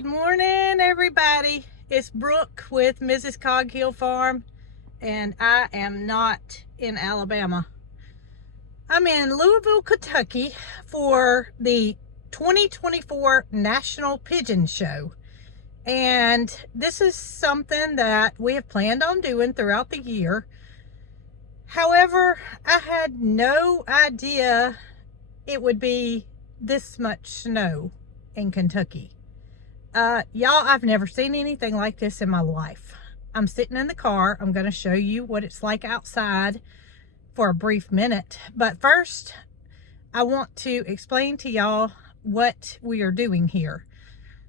Good morning, everybody. It's Brooke with Mrs. Cog Hill Farm, and I am not in Alabama. I'm in Louisville, Kentucky for the 2024 National Pigeon Show. And this is something that we have planned on doing throughout the year. However, I had no idea it would be this much snow in Kentucky. Y'all, I've never seen anything like this in my life. I'm sitting in the car. I'm going to show you what it's like outside for a brief minute. But first, I want to explain to y'all what we are doing here.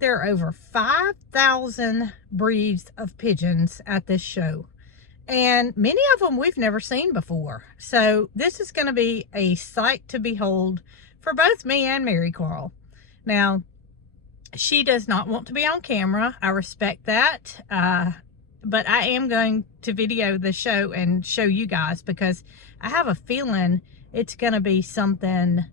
There are over 5,000 breeds of pigeons at this show, and many of them we've never seen before. So this is going to be a sight to behold for both me and Marycarl. Now, she does not want to be on camera. I respect that. But I am going to video the show and show you guys, because I have a feeling it's going to be something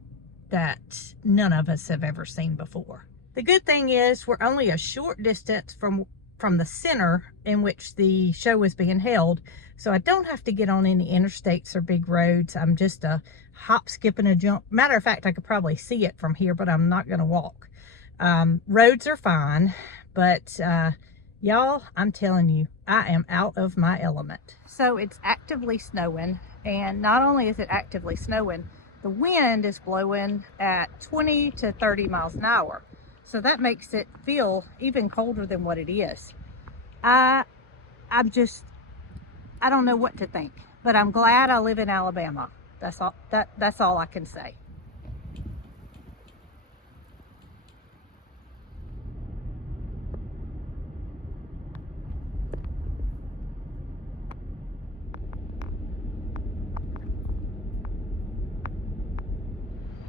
that none of us have ever seen before. The good thing is we're only a short distance from the center in which the show is being held. So I don't have to get on any interstates or big roads. I'm just a hop, skip, and a jump. Matter of fact, I could probably see it from here, but I'm not going to walk. Roads are fine, but y'all, I'm telling you, I am out of my element. So it's actively snowing, and not only is it actively snowing, the wind is blowing at 20 to 30 miles an hour. So that makes it feel even colder than what it is. I don't know what to think, but I'm glad I live in Alabama. That's all I can say.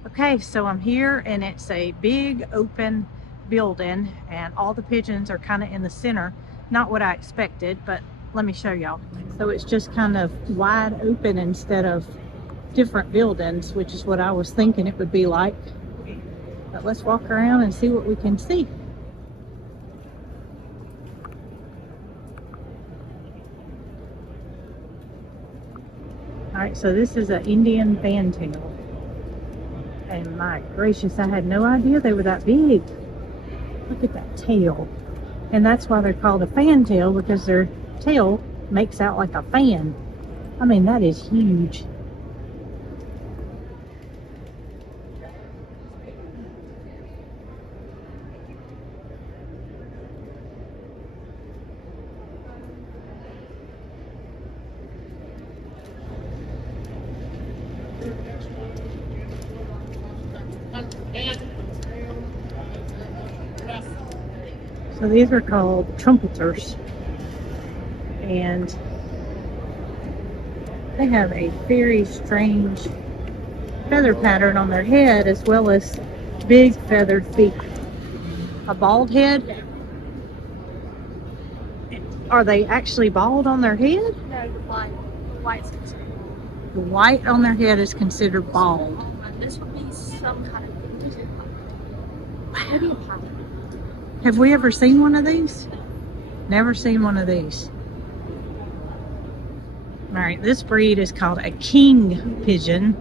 Okay, so I'm here, and it's a big open building, and all the pigeons are kind of in the center. Not what I expected, but let me show y'all. So it's just kind of wide open instead of different buildings, which is what I was thinking it would be like. But let's walk around and see what we can see. All right, so this is an Indian fantail. And my gracious, I had no idea they were that big. Look at that tail. And that's why they're called a fantail, because their tail makes out like a fan. I mean, that is huge. So these are called trumpeters, and they have a very strange feather pattern on their head, as well as big feathered feet. A bald head? Are they actually bald on their head? No, the white. The white's considered bald. The white on their head is considered bald. And this would be some kind of maybe a pattern. Have we ever seen one of these? Never seen one of these. All right, this breed is called a king pigeon,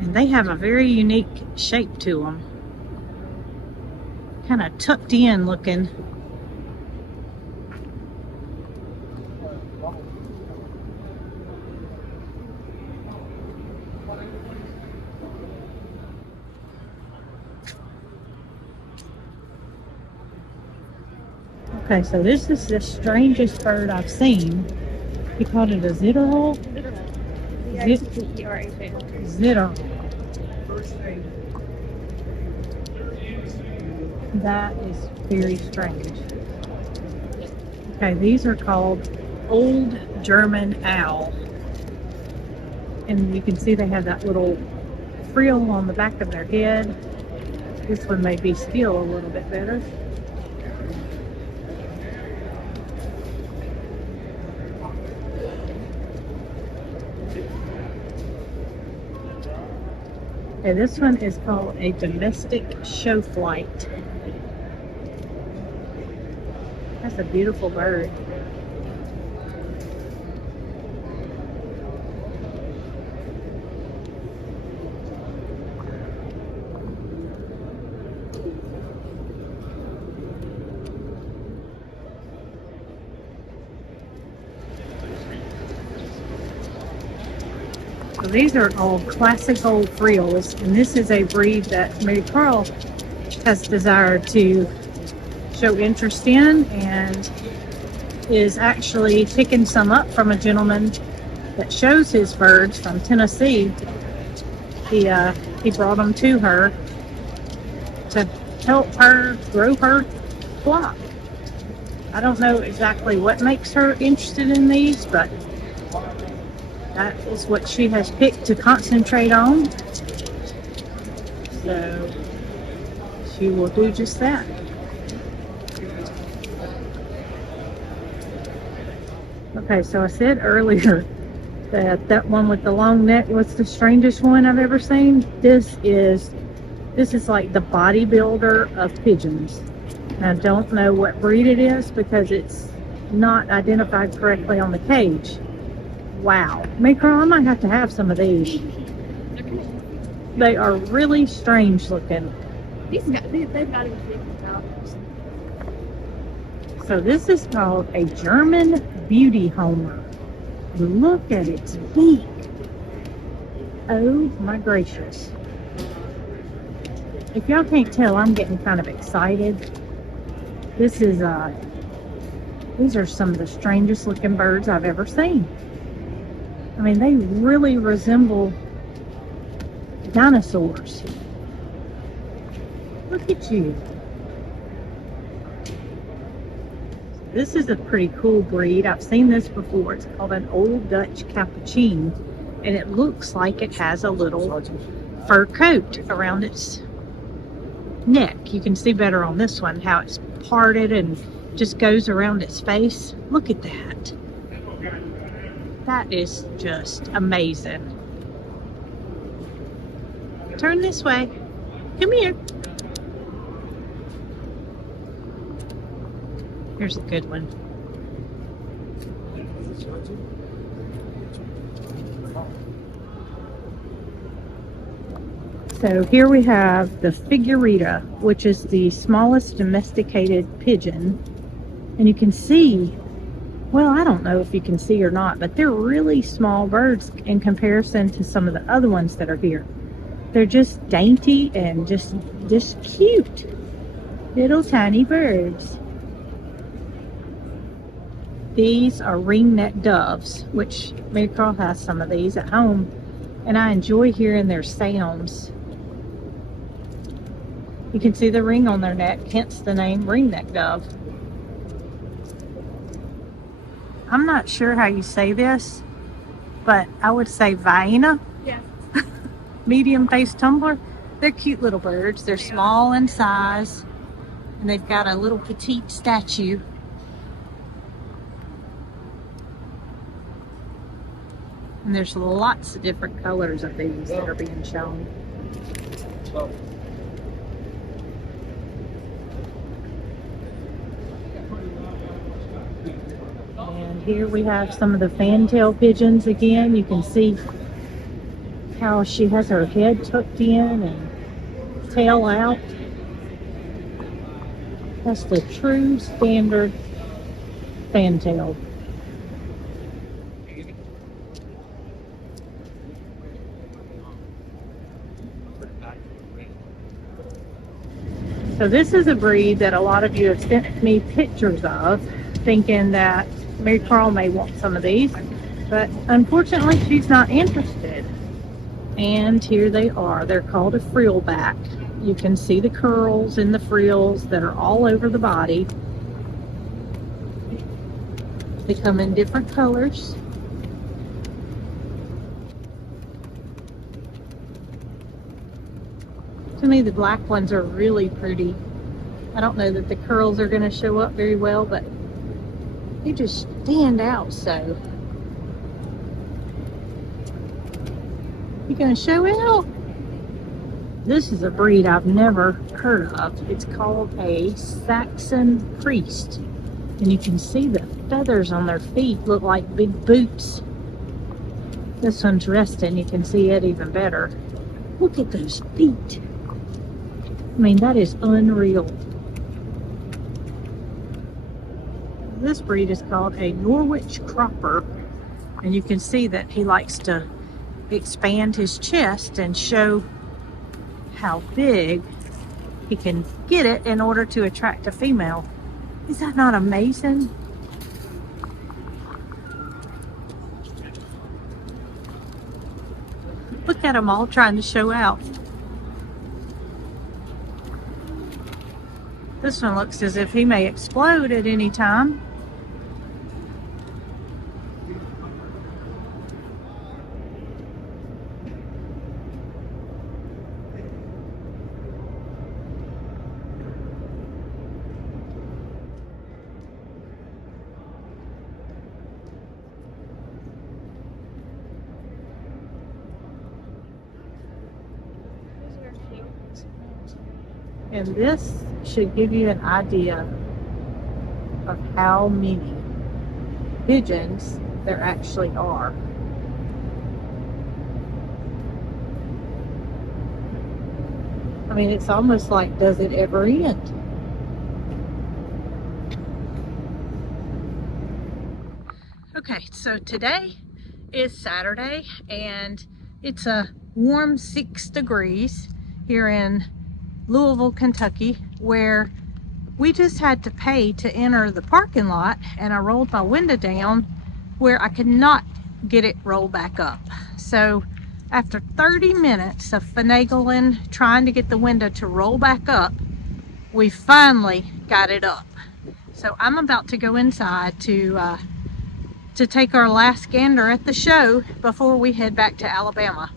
and they have a very unique shape to them. Kind of tucked in looking. Okay, so this is the strangest bird I've seen. He called it a zitterel. Zitterel. That is very strange. Okay, these are called Old German Owl. And you can see they have that little frill on the back of their head. This one may be still a little bit better. Okay, this one is called a domestic show flight. That's a beautiful bird. So these are all classic old frills, and this is a breed that Marycarl has desired to show interest in, and is actually picking some up from a gentleman that shows his birds from Tennessee. He brought them to her to help her grow her flock. I don't know exactly what makes her interested in these, but that is what she has picked to concentrate on. So she will do just that. Okay, so I said earlier that that one with the long neck was the strangest one I've ever seen. This is like the bodybuilder of pigeons. I don't know what breed it is because it's not identified correctly on the cage. Wow. Marycarl, I might have to have some of these. They are really strange looking. They've got to be $50. So this is called a German beauty homer. Look at its beak. Oh my gracious. If y'all can't tell, I'm getting kind of excited. This is these are some of the strangest looking birds I've ever seen. I mean, they really resemble dinosaurs. Look at you. This is a pretty cool breed. I've seen this before. It's called an old Dutch Capucin, and it looks like it has a little fur coat around its neck. You can see better on this one how it's parted and just goes around its face. Look at that. That is just amazing. Turn this way. Come here. Here's a good one. So here we have the Figurita, which is the smallest domesticated pigeon. And you can see, well, I don't know if you can see or not, but they're really small birds in comparison to some of the other ones that are here. They're just dainty and just cute little tiny birds. These are ringneck doves, which Marycarl has some of these at home, and I enjoy hearing their sounds. You can see the ring on their neck, hence the name ringneck dove. I'm not sure how you say this, but I would say Vienna. Yeah. Medium-faced tumbler. They're cute little birds. They're small in size, and they've got a little petite statue. And there's lots of different colors of these that are being shown. And here we have some of the fantail pigeons again. You can see how she has her head tucked in and tail out. That's the true standard fantail. So this is a breed that a lot of you have sent me pictures of, thinking that Marycarl may want some of these, but unfortunately she's not interested. And here they are. They're called a Frback. You can see the curls in the frills that are all over the body. They come in different colors. To me, the black ones are really pretty. I don't know that the curls are going to show up very well, but they just stand out so. You going to show out? This is a breed I've never heard of. It's called a Saxon priest. And you can see the feathers on their feet look like big boots. This one's resting. You can see it even better. Look at those feet. I mean, that is unreal. This breed is called a Norwich Cropper. And you can see that he likes to expand his chest and show how big he can get it in order to attract a female. Is that not amazing? Look at them all trying to show out. This one looks as if he may explode at any time. And this should give you an idea of how many pigeons there actually are. I mean, it's almost like, does it ever end? Okay, so today is Saturday and it's a warm 6 degrees here in Louisville, Kentucky, where we just had to pay to enter the parking lot, and I rolled my window down where I could not get it rolled back up. So after 30 minutes of finagling trying to get the window to roll back up, we finally got it up. So I'm about to go inside to take our last gander at the show before we head back to Alabama.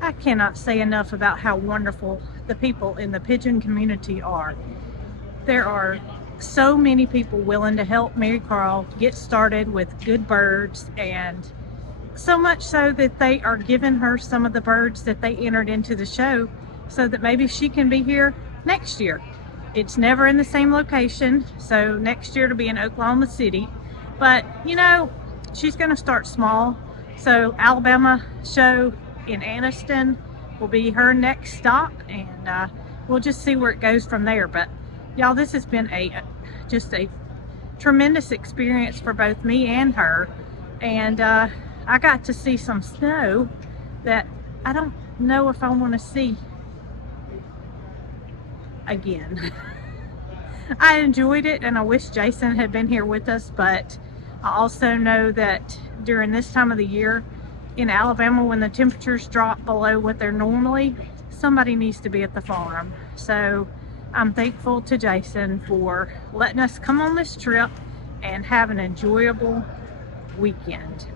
I cannot say enough about how wonderful the people in the pigeon community are. There are so many people willing to help Marycarl get started with good birds, and so much so that they are giving her some of the birds that they entered into the show so that maybe she can be here next year. It's never in the same location, so next year it'll be in Oklahoma City. But you know, she's going to start small. So Alabama show in Anniston will be her next stop, and we'll just see where it goes from there. But y'all, this has been just a tremendous experience for both me and her, and I got to see some snow that I don't know if I want to see again. I enjoyed it, and I wish Jason had been here with us, but I also know that during this time of the year in Alabama, when the temperatures drop below what they're normally, somebody needs to be at the farm. So I'm thankful to Jason for letting us come on this trip and have an enjoyable weekend.